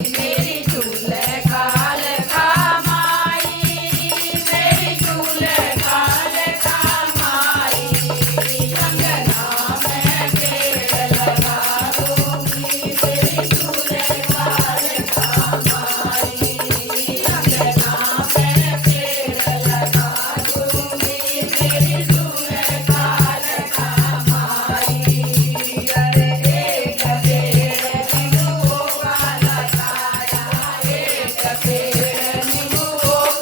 मेरी झूल काल कमाई, मेरी झूल काल कमाई, अंगना में पेड़ लगा दूंगी, मेरी झूल काल कमाई, अंगना में पेड़ लगा दूंगी, मेरी झूल काल कमाई। अरे एक पेड़ नींबू का लगाया, एक पेड़ नींबू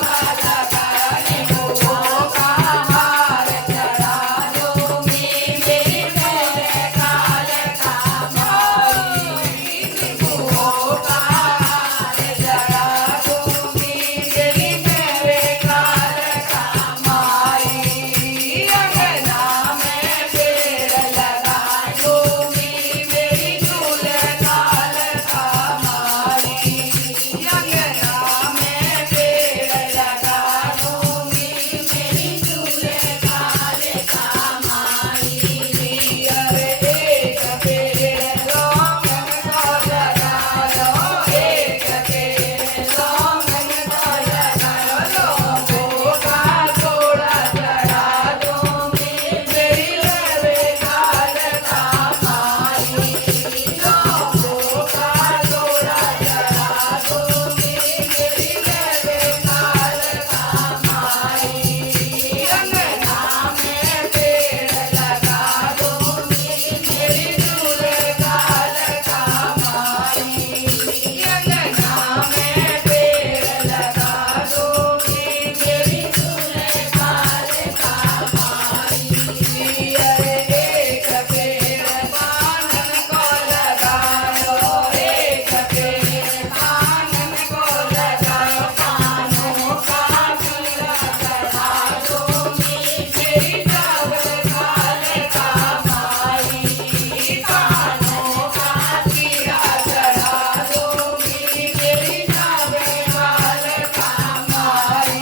का लगाया, नींबुओं का हार चढ़ा दूंगी, मेरी झूल काल कमाई, नींबुओं का हार चढ़ा दूंगी, मेरी झूल काल कमाई, अंगना में पेड़ लगा दूंगी, मेरी झूल काल कमाई, अंगना में पेड़ लगा दूंगी, मेरी झूल काल कमाई। अरे एक पेड़ लोमन को लगा लो, एक पेड़ लोमन को लगा लो, लोगों का जोड़ा चढ़ा दूंगी, मेरी झूल काल कमाई, लोगों का जोड़ा चढ़ा दूंगी, मेरी झूल काल कमाई, अंगना में पेड़ लगा दूंगी, मेरी झूल काल कमाई, अंगना में पेड़ लगा दूंगी, मेरी झूल काल कमाई। अरे एक पेड़ कानन को लगा लो, एक पेड़ कानन को लगा लो, कानों का चूड़ा चढ़ा दूंगी, मेरी झूल काल कमाई, कानों का चूड़ा चढ़ा दूंगी, मेरी झूल काल कमाई,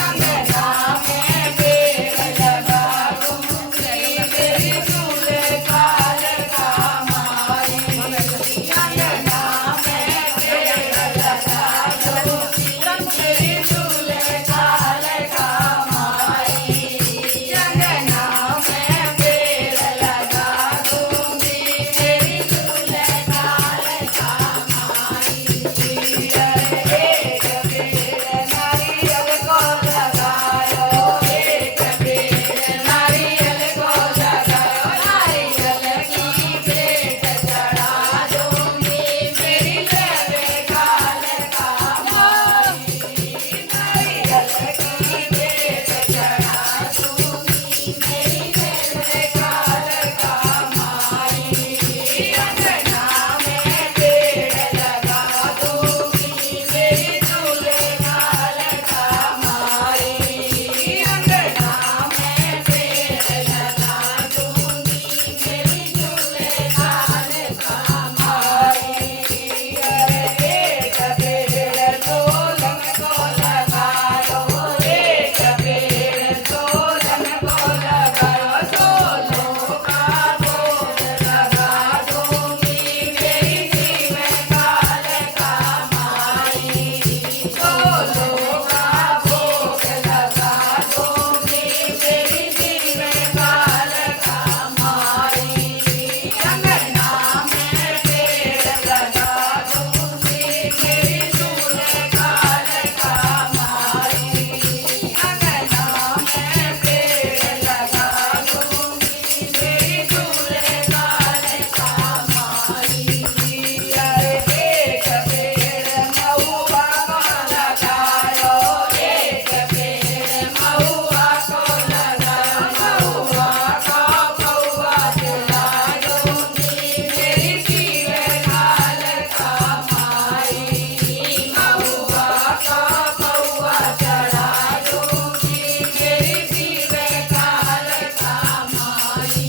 अंगना में पेड़ लगा दूंगी, मेरी झूल काल कमाई, अंगना में पेड़ लगा दूंगी, मेरी झूल काल कमाई, अंगना में पेड़ लगा दूंगी, मेरी झूल काल कमाई। अरे एक पेड़ नारियल को लगा लो, एक पेड़ नारियल को लगा लो, नारियल की भेंट चढ़ा दूंगी, मेरी झूल काल कमाई, नारियल की भेंट चढ़ा दूंगी, मेरी झूल काल कमाई, अंगना में पेड़ लगा दूंगी, मेरी झूल काल कमाई, अंगना में पेड़ लगा दूंगी, मेरी झूल काल कमाई। अरे एक पेड़ सोलन को लगा लो, एक पेड़ सोलन को लगा लो, सोलों का भोग लगा दूंगी, मेरी जीव काल कमाई, सोलों का भोग लगा दूंगी, मेरी जीव काल कमाई, अंगना में पेड़ लगा दूंगी, मेरी झूल काल कमाई, अंगना में पेड़ लगा दूंगी, मेरी झूल काल कमाई। अरे एक पेड़ महुआ को लगा लो, एक पेड़ महुआ को लगा लो, महुआ का पौआ चढ़ा दूंगी, मेरी जीव काल कमाई, महुआ का पौआ चढ़ा दूंगी, मेरी जीव काल कमाई,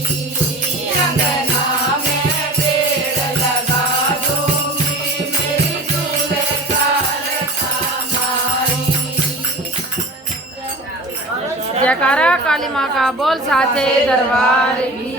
अंगना में पेड़ लगा दूंगी, मेरी झूल काल कमाई। जयकारा काली माँ का बोल साचे दरबार की।